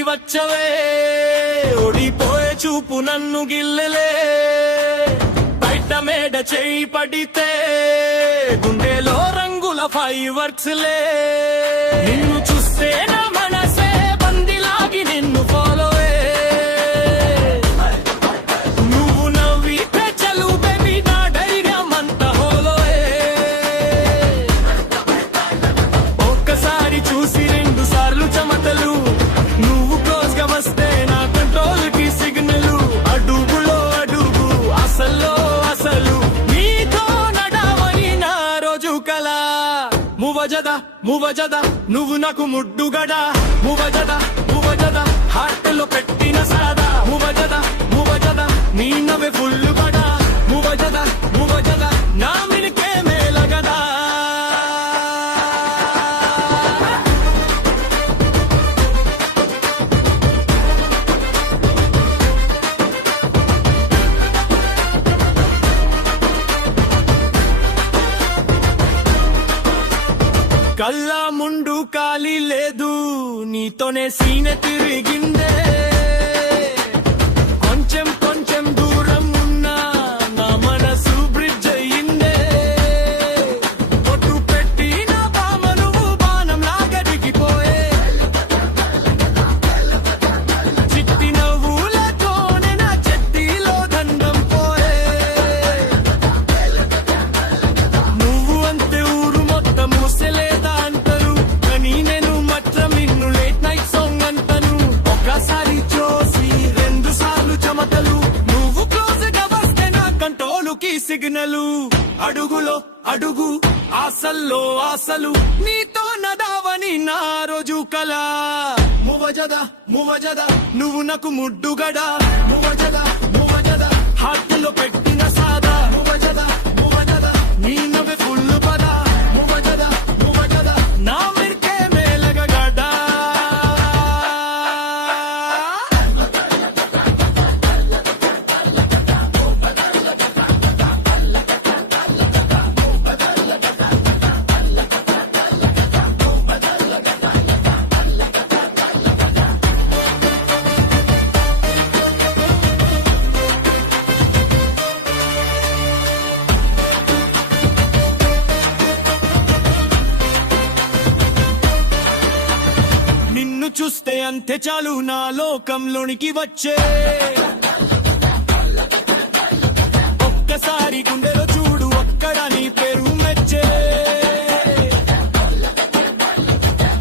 మళ్ళీ వచ్చవే ఓడిపోయే చూపు నన్ను గిల్లెలే బయట మేడ చేయి పడితే గుండెలో రంగుల ఫైవర్స్ లే నిన్ను చూస్తే నా మనసే బందిలాగి నిన్ను ఫాలోవే నువ్వు నవ్వితే చలు బేబీ నా ధైర్యం అంత హోలోవే ఒక్కసారి చూసి రెండు సార్లు చెమటలు నువ్వు క్లోజ్ గా వస్తే నా కంట్రోల్ కి సిగ్నల్ అడుగులో అడుగు అసల్లో అసలు నీతో నడవని నా రోజు కల మువజద నువ్వు నాకు ముడ్డుగడ మువజద హార్ట్ లో పెట్టిన సాదా మువజద నీ నవ్వే ఫుల్ గడ మువజద నా మినికే మేలగదా కళ్ళ ముందు కాలి లేదు నీతోనే సీనె తిరిగిందే కొంచెం దూరం ఉన్నా నా మనసు బ్రిడ్జ్ అయ్యిందే పొట్టు పెట్టిన బామ నువ్వు బాణం లాగా దిగిపోయే చిట్టి నవ్వులతోనే నా చెట్టిలో దండం పోయే నువ్వు అంతే ఊరు మొత్తం మూసలేదా అంటారు కానీ నేను మాత్రం నిన్ను లేట్ నైట్ సాంగ్ అంటాను ఒకసారి చూసి రెండు సార్లు చెమటలు నువ్వు క్లోజ్ గా వస్తే నా కంట్రోలుకి సిగ్నల్ అడుగులో అడుగు ఆసల్లో ఆసలు నీతో నదావని నా రోజు కల మువజద నువ్వు నాకు ముడ్డుగడ మువజద హార్ట్ లో పెట్టిన సాదా మువజద నీ నవ్వే ఫుల్ పద మువజద నా మిర్కే మేలగడ నిన్ను చూస్తే అంతే చాలు నా లోకంలోనికి వచ్చే ఒక్కసారి గుండెలో చూడు ఒక్కడ నీ పేరు మెచ్చే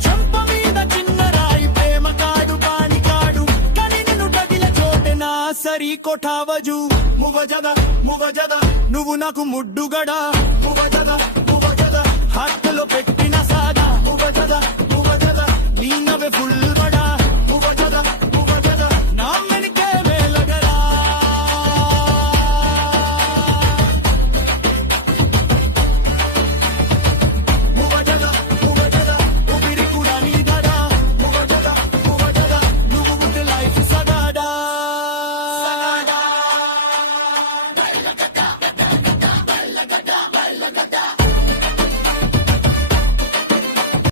చెంప మీద చిన్న రాయి ప్రేమ కాడు పాని కాడు కానీ నిన్ను తగిల చోటే నా సరి కొఠావజు మువజద నువ్వు నాకు ముడ్డుగడ మువజద హార్ట్ లో పెట్టిన సాదా మువజద నీ నవ్వే ఫుల్